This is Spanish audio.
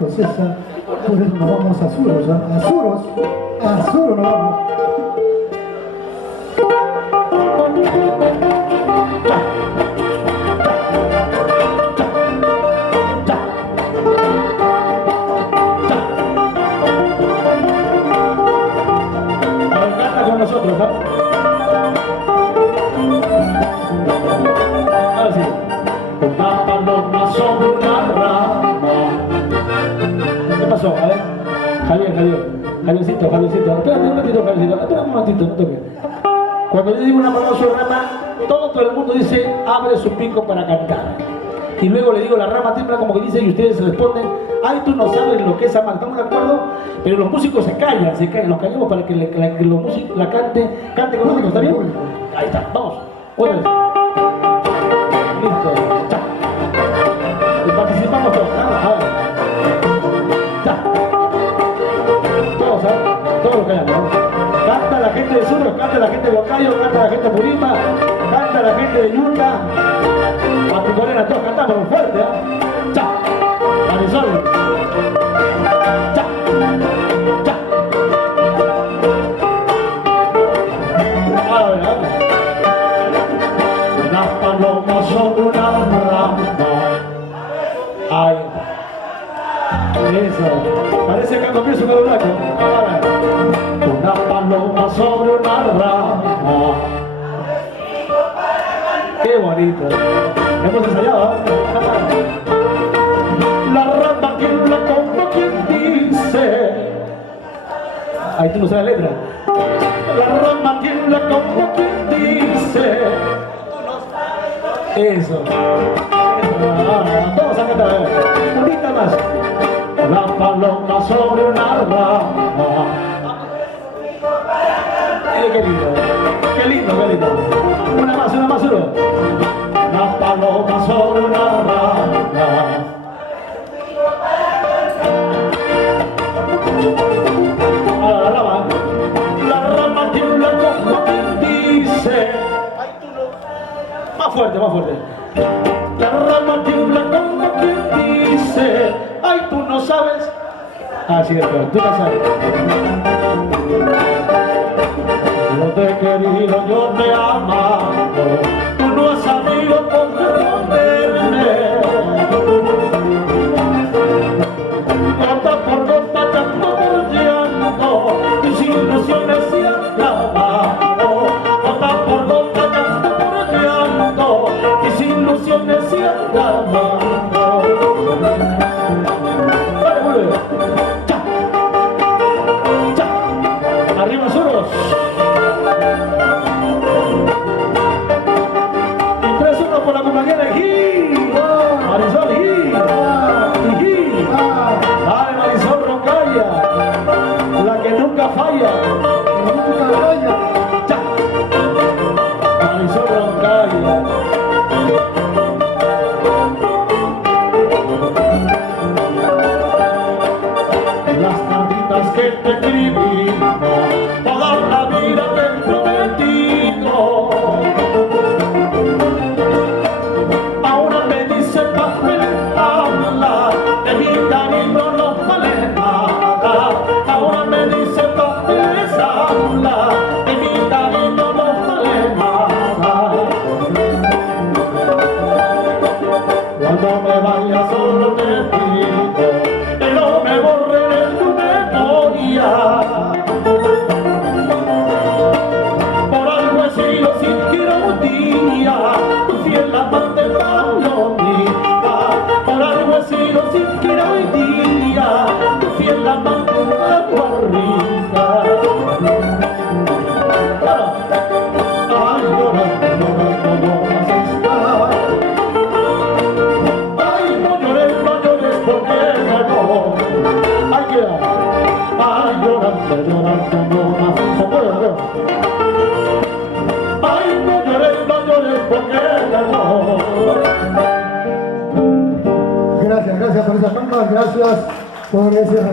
escocesa, por eso nos vamos a Azuros, a Azuros nos vamos. Canta con nosotros, ¿no? Ahora sí. Una paloma sobre una rama. ¿Qué pasó? A ver. Javiercito. Espérate un ratito, Javiercito. Espérate un momentito, no toques. Cuando yo digo una paloma sobre rama, todo el mundo dice, abre su pico para cantar. Y luego le digo, la rama tiembla como que dice, y ustedes responden, ay, tú no sabes lo que es amar. ¿Estamos de acuerdo? Pero los músicos se callan, nos callamos para que los músicos la cante con nosotros, ¿está bien? Ahí está, vamos. Otra vez. Listo. Ya. Y participamos todos. A ver. Ya. Todos, ¿sabes? Todos los callamos, ¿no? Canta la gente de Surros, canta la gente de Huancayo, canta la gente de Purimba, canta la gente de Yuta. Maticorena, todos cantamos fuerte, ¿eh? ¡Cha! Marisol. ¡Cha! ¡Cha! A ver. Una paloma sobre una rama. Ay. Eso. Parece que comienza un blanco. Una paloma sobre una rama. Qué bonito. Hemos ensayado, ¿eh? La rama que la como quien dice. Ahí tú no sabes la letra. La rama que la como quien dice. Eso. Vamos a cantar. Unita más. La paloma sobre una rama. Qué lindo. Una más, uno. La paloma sobre una rama. La rama tiembla como quien dice. Más fuerte. La rama tiembla como quien dice. Ay, tú no sabes. Ah, cierto, tú no sabes. Yo te he querido, yo te he amado. Tú no has sabido comprenderme. Gota por gota, llanto por llanto, mis ilusiones se han acabado. Gota por gota, llanto por llanto, mis ilusiones se han acabado. Vale, muy bien. ¡Ya! ¡Arriba, Surros! Por la compañera Marisol dale Marisol Roncaya, la que nunca falla, ya. Marisol Roncaya. Las cartitas que te escribí, toda la vida te he prometido. Cuando me vaya solo te pido que no me borre de tu memoria. Por algo he sido siquiera un día tu fiel amante palomita. Por algo he sido siquiera hoy día tu fiel amante palomita. Ay, llorando no vas a estar. Ay, llorando no más. ¿Se puede, no? Ay, no llores porque ganó. Gracias por esas palmas, gracias por ese